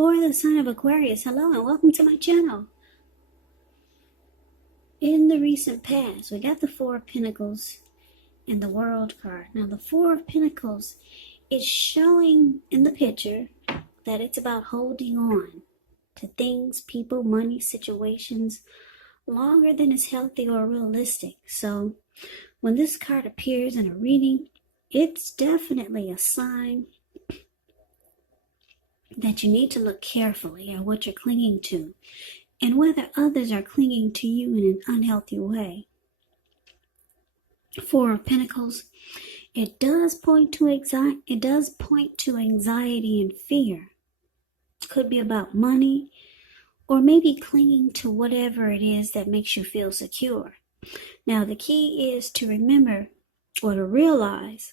For the sign of Aquarius, hello and welcome to my channel. In the recent past, we got the Four of Pentacles and the World card. Now, the Four of Pentacles is showing in the picture that it's about holding on to things, people, money, situations longer than is healthy or realistic. So, when this card appears in a reading, it's definitely a sign that you need to look carefully at what you're clinging to and whether others are clinging to you in an unhealthy way. Four of Pentacles, it does point to anxiety and fear. It could be about money or maybe clinging to whatever it is that makes you feel secure. Now, the key is to remember or to realize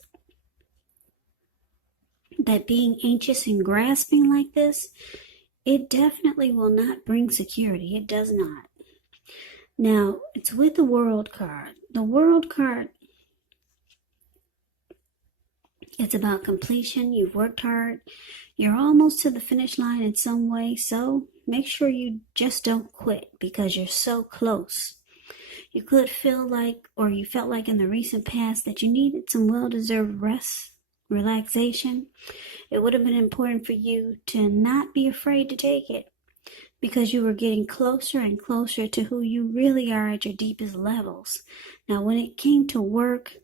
that being anxious and grasping like this, it definitely will not bring security. It does not. Now, it's with the World card. The World card, it's about completion. You've worked hard. You're almost to the finish line in some way. So make sure you just don't quit because you're so close. You could feel like, or you felt like in the recent past, that you needed some well-deserved rest, relaxation. It would have been important for you to not be afraid to take it because you were getting closer and closer to who you really are at your deepest levels. Now, when it came to work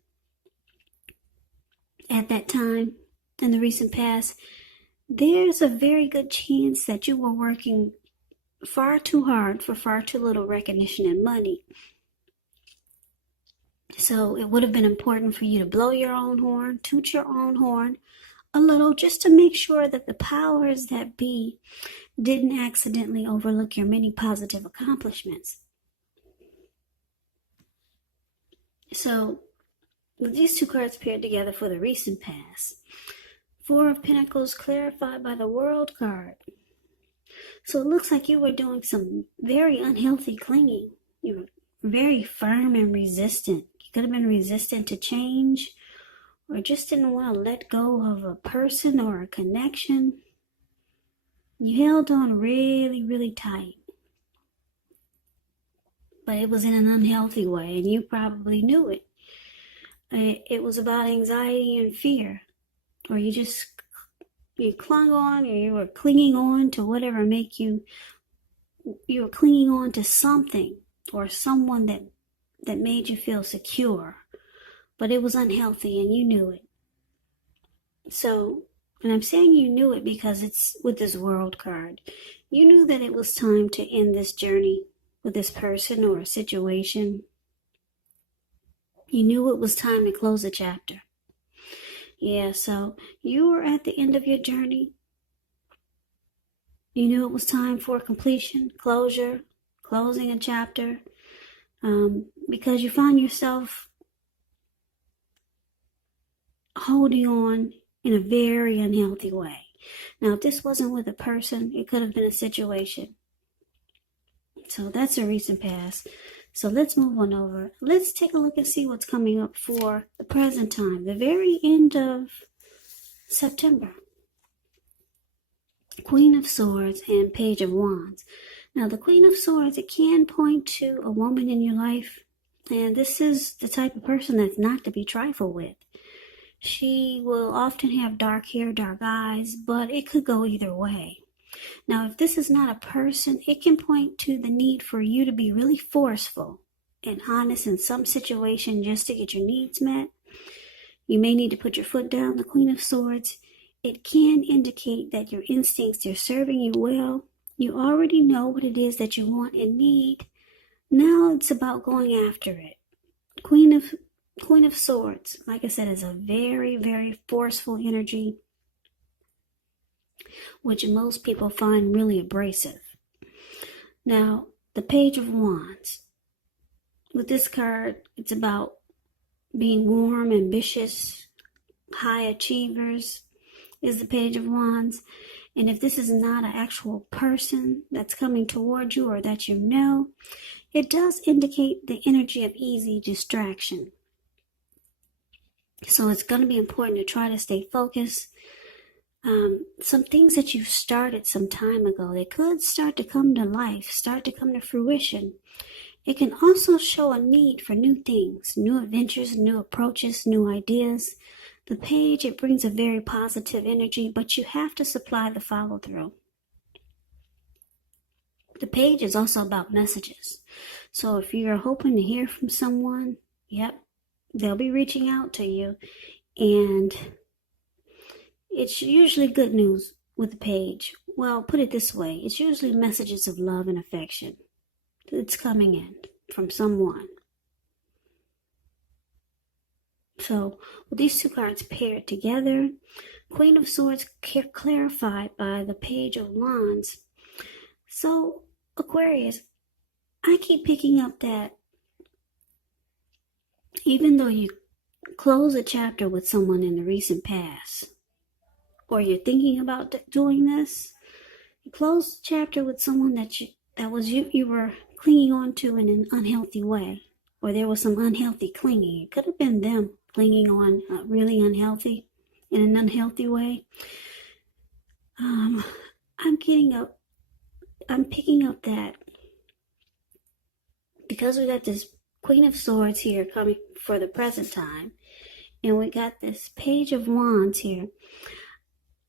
at that time in the recent past, there's a very good chance that you were working far too hard for far too little recognition and money. So it would have been important for you to blow your own horn, toot your own horn a little, just to make sure that the powers that be didn't accidentally overlook your many positive accomplishments. So these two cards paired together for the recent past. Four of Pentacles clarified by the World card. So it looks like you were doing some very unhealthy clinging. You were very firm and resistant. You could have been resistant to change or just didn't want to let go of a person or a connection. You held on really, really tight. But it was in an unhealthy way, and you probably knew it. It was about anxiety and fear. Or you clung on, or you were clinging on to whatever you were clinging on to something or someone that made you feel secure. But it was unhealthy and you knew it. So, and I'm saying you knew it because it's with this World card. You knew that it was time to end this journey with this person or a situation. You knew it was time to close a chapter. Yeah, so you were at the end of your journey. You knew it was time for completion, closure, closing a chapter, because you found yourself holding on in a very unhealthy way. Now, if this wasn't with a person, it could have been a situation. So that's a recent past. So let's move on over. Let's take a look and see what's coming up for the present time, the very end of September. Queen of Swords and Page of Wands. Now, the Queen of Swords, it can point to a woman in your life, and this is the type of person that's not to be trifled with. She will often have dark hair, dark eyes, but it could go either way. Now, if this is not a person, it can point to the need for you to be really forceful and honest in some situation just to get your needs met. You may need to put your foot down. The Queen of Swords, it can indicate that your instincts are serving you well. You already know what it is that you want and need. Now it's about going after it. Queen of Swords, like I said, is a very, very forceful energy, which most people find really abrasive. Now, the Page of Wands. With this card, it's about being warm, ambitious, high achievers is the Page of Wands. And if this is not an actual person that's coming toward you or that you know, it does indicate the energy of easy distraction. So it's going to be important to try to stay focused, some things that you've started some time ago, they could start to come to life, start to come to fruition. It can also show a need for new things, new adventures, new approaches, new ideas. The page, it brings a very positive energy, but you have to supply the follow through. The page is also about messages. So if you're hoping to hear from someone, yep, they'll be reaching out to you. And it's usually good news with the page. Well, put it this way, it's usually messages of love and affection. It's coming in from someone. So with these two cards paired together, Queen of Swords clarified by the Page of Wands. So Aquarius, I keep picking up that even though you close a chapter with someone in the recent past, or you're thinking about doing this, you close the chapter with someone that you were clinging on to in an unhealthy way, or there was some unhealthy clinging. It could have been them clinging on really unhealthy, in an unhealthy way. I'm picking up that because we got this Queen of Swords here coming for the present time, and we got this Page of Wands here,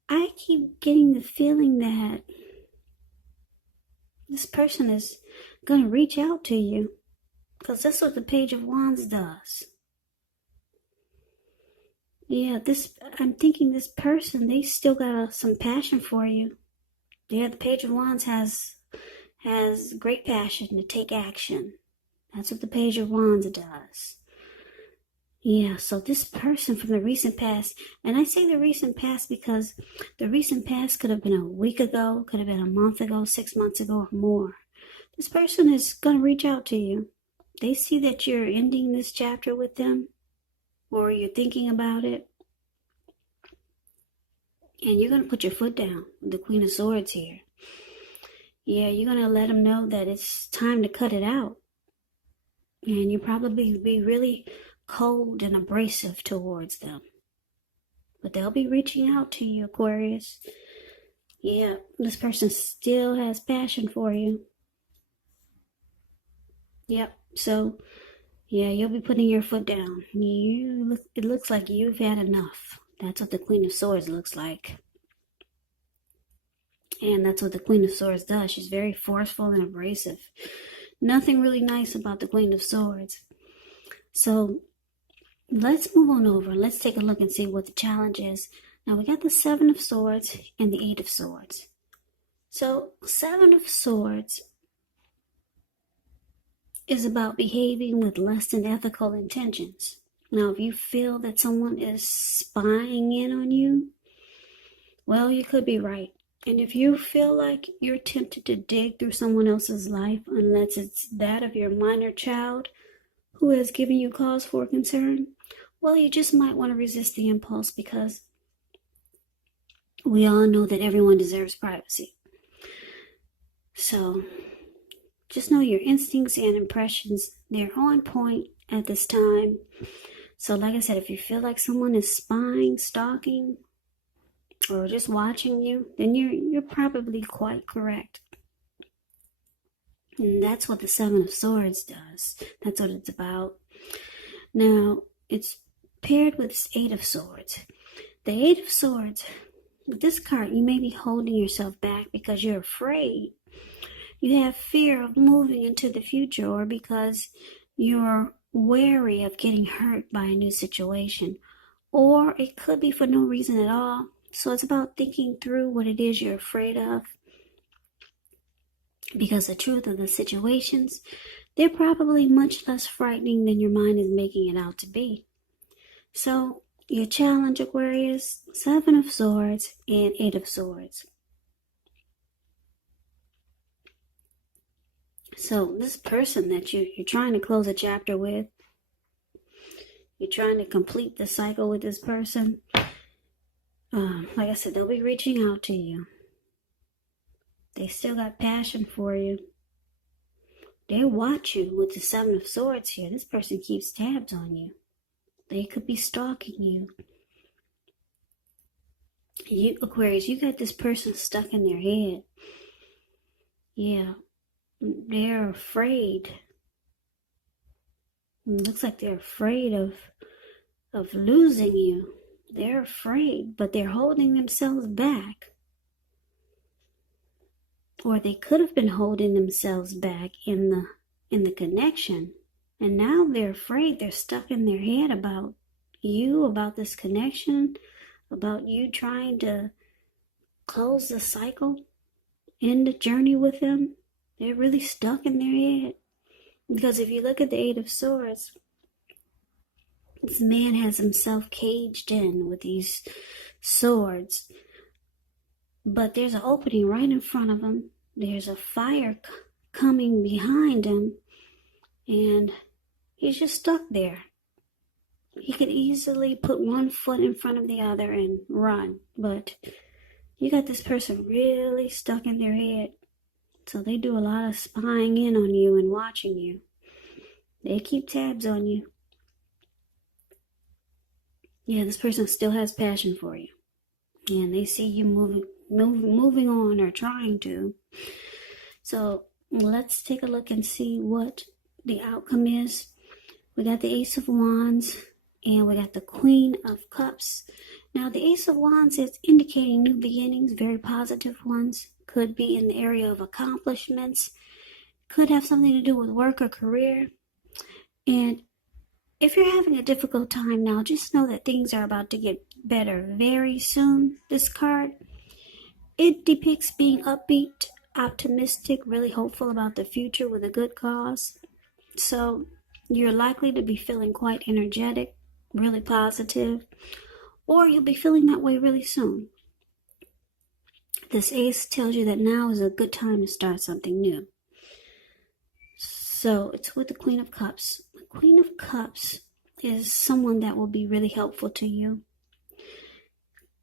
I keep getting the feeling that this person is going to reach out to you, because that's what the Page of Wands does. Yeah, I'm thinking this person, they still got some passion for you. Yeah, the Page of Wands has great passion to take action. That's what the Page of Wands does. Yeah, so this person from the recent past, and I say the recent past because the recent past could have been a week ago, could have been a month ago, 6 months ago, or more. This person is going to reach out to you. They see that you're ending this chapter with them, or you're thinking about it, and you're going to put your foot down with the Queen of Swords here. Yeah, you're going to let them know that it's time to cut it out. And you probably be really cold and abrasive towards them. But they'll be reaching out to you, Aquarius. Yeah, this person still has passion for you. Yep, so, yeah, you'll be putting your foot down. It looks like you've had enough. That's what the Queen of Swords looks like. And that's what the Queen of Swords does. She's very forceful and abrasive. Nothing really nice about the Queen of Swords. So let's move on over. Let's take a look and see what the challenge is. Now we got the Seven of Swords and the Eight of Swords. So Seven of Swords is about behaving with less than ethical intentions. Now if you feel that someone is spying in on you, well, you could be right. And if you feel like you're tempted to dig through someone else's life, unless it's that of your minor child who has given you cause for concern, well, you just might want to resist the impulse, because we all know that everyone deserves privacy. So just know your instincts and impressions, they're on point at this time. So like I said, if you feel like someone is spying, stalking, or just watching you, then you're probably quite correct. And that's what the Seven of Swords does. That's what it's about. Now, it's paired with this Eight of Swords. The Eight of Swords, with this card, you may be holding yourself back because you're afraid. You have fear of moving into the future, or because you're wary of getting hurt by a new situation. Or it could be for no reason at all. So it's about thinking through what it is you're afraid of. Because the truth of the situations, they're probably much less frightening than your mind is making it out to be. So your challenge, Aquarius, Seven of Swords and Eight of Swords. So this person that you're trying to close a chapter with, you're trying to complete the cycle with this person. Like I said, they'll be reaching out to you. They still got passion for you. They watch you with the Seven of Swords here. This person keeps tabs on you. They could be stalking you. You, Aquarius, you got this person stuck in their head. Yeah, they're afraid. It looks like they're afraid of losing you. They're afraid, but they're holding themselves back. Or they could have been holding themselves back in the connection. And now they're afraid. They're stuck in their head about you, about this connection, about you trying to close the cycle, end the journey with them. They're really stuck in their head. Because if you look at the Eight of Swords, this man has himself caged in with these swords. But there's an opening right in front of him. There's a fire coming behind him. And he's just stuck there. He could easily put one foot in front of the other and run. But you got this person really stuck in their head. So they do a lot of spying in on you and watching you. They keep tabs on you. Yeah, this person still has passion for you. And they see you moving on or trying to. So let's take a look and see what the outcome is. We got the Ace of Wands and we got the Queen of Cups. Now the Ace of Wands is indicating new beginnings, very positive ones. Could be in the area of accomplishments. Could have something to do with work or career. And if you're having a difficult time now, just know that things are about to get better very soon. This card, it depicts being upbeat, optimistic, really hopeful about the future with a good cause. So you're likely to be feeling quite energetic, really positive, or you'll be feeling that way really soon. This ace tells you that now is a good time to start something new. So it's with the Queen of Cups. The Queen of Cups is someone that will be really helpful to you.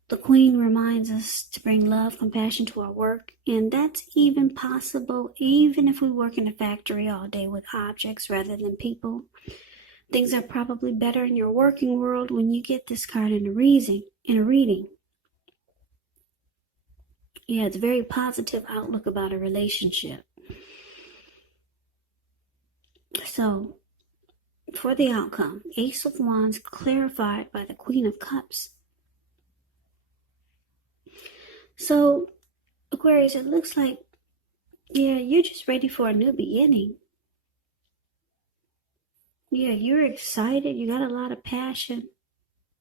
The Queen reminds us to bring love, compassion to our work, and that's even possible even if we work in a factory all day with objects rather than people. Things are probably better in your working world when you get this card in a reading. Yeah, it's a very positive outlook about a relationship. So, for the outcome, Ace of Wands clarified by the Queen of Cups. So, Aquarius, it looks like, yeah, you're just ready for a new beginning. Yeah, you're excited. You got a lot of passion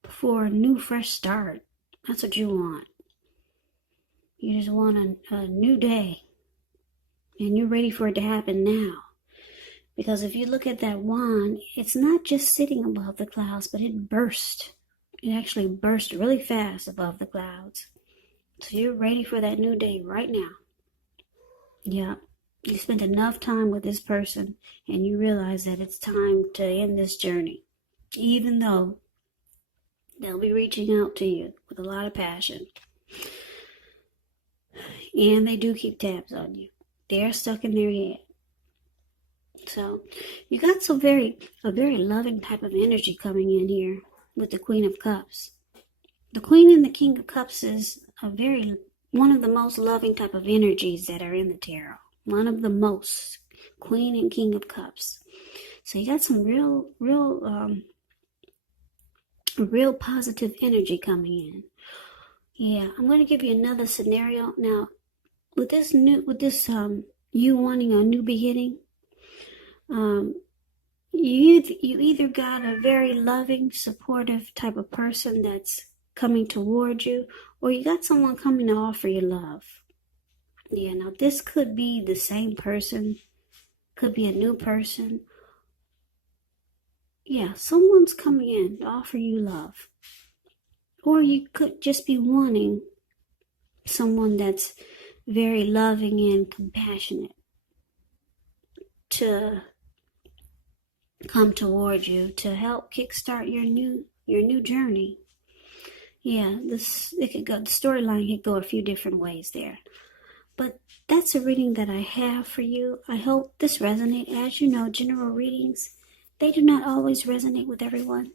for a new, fresh start. That's what you want. You just want a new day. And you're ready for it to happen now. Because if you look at that wand, it's not just sitting above the clouds, but it burst. It actually burst really fast above the clouds. So you're ready for that new day right now. Yeah. You spent enough time with this person and you realize that it's time to end this journey. Even though they'll be reaching out to you with a lot of passion. And they do keep tabs on you. They're stuck in their head. So you got a very loving type of energy coming in here with the Queen of Cups. The Queen and the King of Cups is one of the most loving type of energies that are in the tarot. One of the most. Queen and King of Cups. So you got some real positive energy coming in. Yeah, I'm going to give you another scenario. Now, with this you wanting a new beginning, you either got a very loving, supportive type of person that's coming toward you, or you got someone coming to offer you love. Yeah, now this could be the same person, could be a new person. Yeah, someone's coming in to offer you love. Or you could just be wanting someone that's very loving and compassionate to come toward you to help kickstart your new journey. Yeah, the storyline could go a few different ways there. But that's a reading that I have for you. I hope this resonates. As you know, general readings, they do not always resonate with everyone.